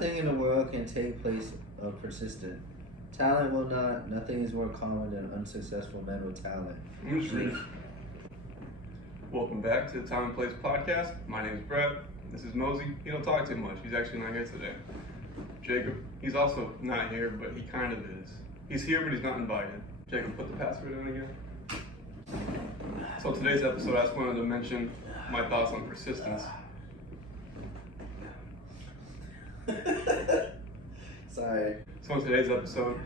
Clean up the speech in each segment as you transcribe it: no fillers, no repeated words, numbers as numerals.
Nothing in the world can take place of persistent. Talent will not. Nothing is more common than unsuccessful men with talent. I'm just reading. Welcome back to the Time and Place podcast. My name is Brett. This is Mosey. He don't talk too much. He's actually not here today. Jacob, he's also not here, but he kind of is. He's here, but he's not invited. Jacob, put the password in again. So today's episode, I just wanted to mention my thoughts on persistence. Sorry. So in today's episode,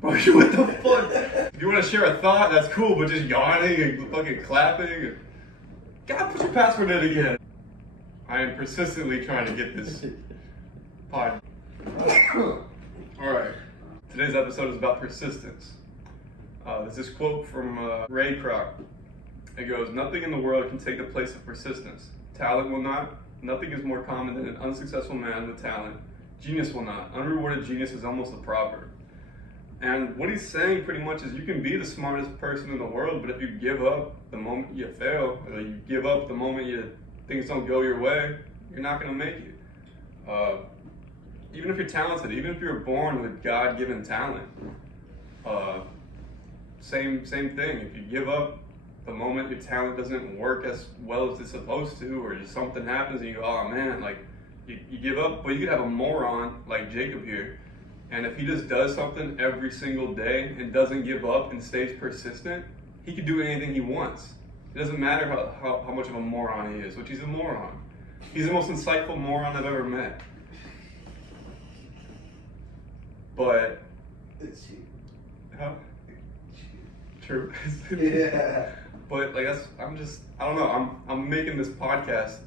bro, what the fuck? If you want to share a thought, that's cool, but just yawning and fucking clapping. God, put your password in again. I am persistently trying to get this pod. Alright, today's episode is about persistence. There's this quote from Ray Kroc. It goes, "Nothing in the world can take the place of persistence. Talent will not. Nothing is more common than an unsuccessful man with talent. Genius will not. Unrewarded genius is almost a proverb." And what he's saying pretty much is you can be the smartest person in the world, but if you give up the moment you fail, or you give up the moment things don't go your way, you're not going to make it. Even if you're talented, even if you're born with God-given talent, same thing. If you give up the moment your talent doesn't work as well as it's supposed to, or just something happens and you go, oh man, like you give up. But you could have a moron like Jacob here, and if he just does something every single day and doesn't give up and stays persistent, he could do anything he wants. It doesn't matter how much of a moron he is, which he's a moron. He's the most insightful moron I've ever met. But It's you. huh? True. Yeah. But like I don't know. I'm making this podcast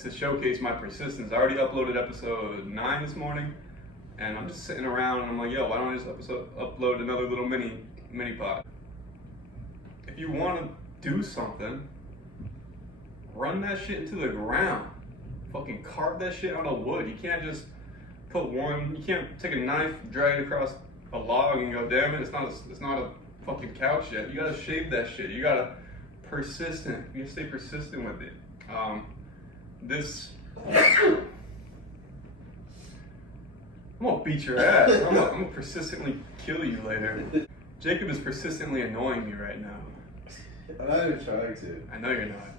to showcase my persistence. I already uploaded episode 9 this morning, and I'm just sitting around and I'm like, yo, why don't I just upload another little mini pod? If you want to do something, run that shit into the ground. Fucking carve that shit out of wood. You can't just you can't take a knife, drag it across a log and go, damn it, it's not a fucking couch yet. You gotta shave that shit. You gotta You stay persistent with it. I'm gonna beat your ass. I'm gonna persistently kill you later. Jacob is persistently annoying me right now. I'm not even trying to. I know you're not.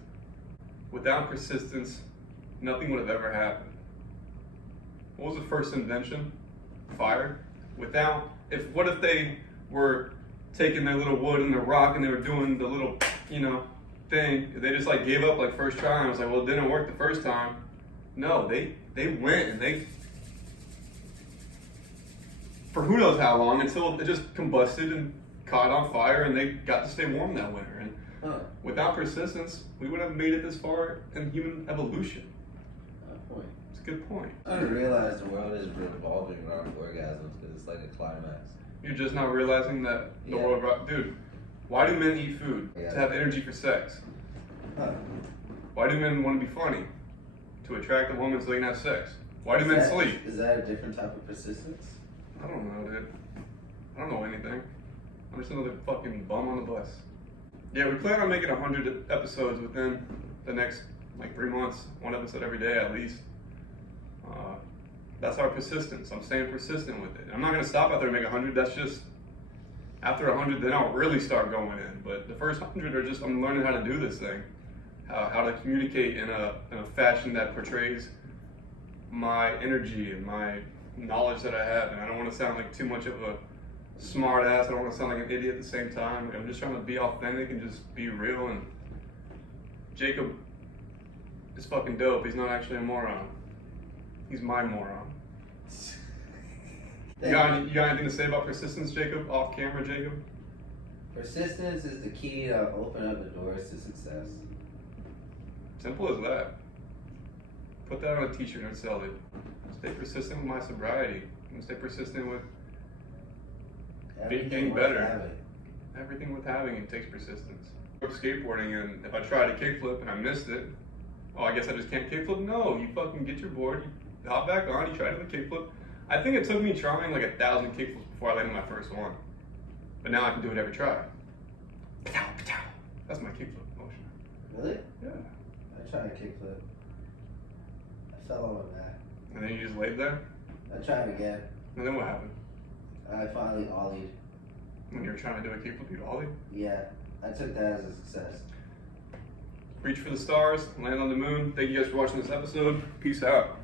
Without persistence, nothing would have ever happened. What was the first invention? Fire. What if they were taking their little wood and their rock and they were doing the little, thing, they just like gave up like first try and was like, well, it didn't work the first time. No, they went and they, for who knows how long, until it just combusted and caught on fire and they got to stay warm that winter. And without persistence, we wouldn't have made it this far in human evolution. Point. It's a good point. I didn't realize the world is revolving around orgasms because it's like a climax. You're just not realizing that the world, dude. Why do men eat food? Yeah. To have energy for sex. Huh. Why do men want to be funny? To attract a woman so they can have sex. Why do men sleep? Is that a different type of persistence? I don't know, dude. I don't know anything. I'm just another fucking bum on the bus. Yeah, we plan on making 100 episodes within the next 3 months. 1 episode every day at least. That's our persistence. I'm staying persistent with it. I'm not gonna stop after I make 100. That's just after 100, then I'll really start going in. But the first 100 are just I'm learning how to do this thing, how to communicate in a fashion that portrays my energy and my knowledge that I have. And I don't want to sound like too much of a smart ass. I don't want to sound like an idiot at the same time. I'm just trying to be authentic and just be real. And Jacob is fucking dope. He's not actually a moron. He's my moron. You got anything to say about persistence, Jacob? Off camera, Jacob? Persistence is the key to open up the doors to success. Simple as that. Put that on a t-shirt and sell it. Stay persistent with my sobriety. And stay persistent with getting better. Everything worth having it takes persistence. I'm skateboarding, and if I tried a kickflip and I missed it, oh, I guess I just can't kickflip? No, you fucking get your board, you hop back on, you try to do the kickflip. I think it took me trying 1,000 kickflips before I landed my first one. But now I can do it every try. That's my kickflip motion. Really? Yeah. I tried a kickflip. I fell on my back. And then you just laid there? I tried again. And then what happened? I finally ollied. When you were trying to do a kickflip, you ollie? Yeah, I took that as a success. Reach for the stars, land on the moon. Thank you guys for watching this episode. Peace out.